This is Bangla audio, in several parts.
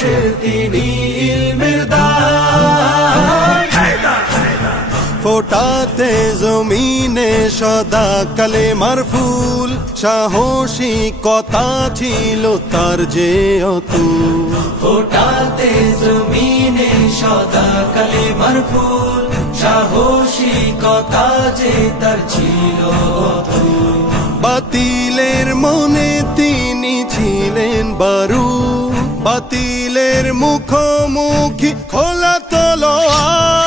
মানুষের তিনি ইলমের দান। ফোটাতে জমিনে সদা কালেমার ফুল, সাহসিকতা ছিল তার যে অতুল। ফোটাতে জমিনে সদা কালেমার ফুল, সাহসিকতা যে তার ছিল অতুল। বাতিলের মনে তিনি ছিলেন বারুদ, বাতিলের মুখোমুখি খোলা তলোয়ার।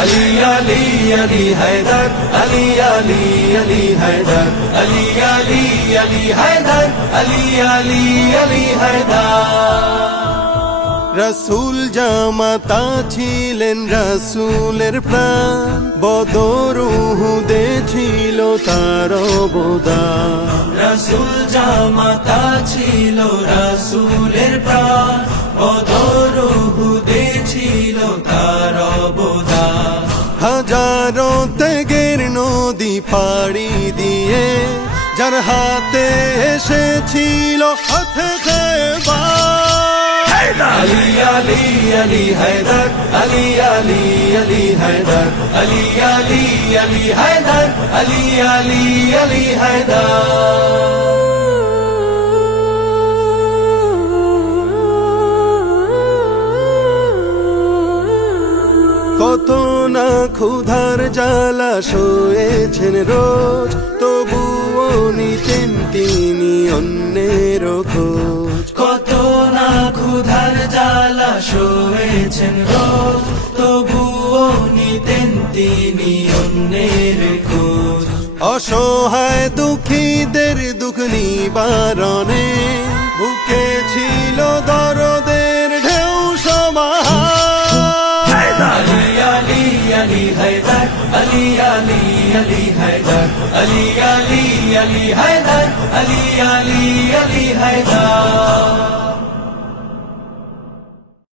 আলী আলী আলী হায়দার, আলী আলী আলী হায়দার, আলী আলী আলী হায়দার, আলী আলী আলী হায়দার। রাসূল জামাতা ছিলেন রাসূলের প্রাণ, বদর উহুদে ছিল তার অবদান। রাসূল জামাতা ছিল রাসূলের প্রাণ, বদর উহুদে ছিল তার অবদান। হাজারো ত্যাগের নদী পাড়ি দিয়ে যার হাতে এসেছিল হাতে খেবার। আলী আলী আলী হায়দার, আলী আলী আলী হায়দার, আলী আলী আলী হায়দার, আলী আলী আলী হায়দার। কত না ক্ষুধার জ্বালা সয়েছেন রোজ, তবুও নিতেন তিনি অন্যের খোঁজ। কত না ক্ষুধার জ্বালা সয়েছেন রোজ, তবুও নিতেন তিনি অন্যের খোঁজ। অসহায় দুঃখীদের দুঃখ নিবারণে বুকে ছিল দরদের ঢেউ সমান। আলী আলী আলী হায়দার, আলী আলী আলী হায়দার, আলী আলী আলী হায়দার, আলী আলী আলী হায়দার।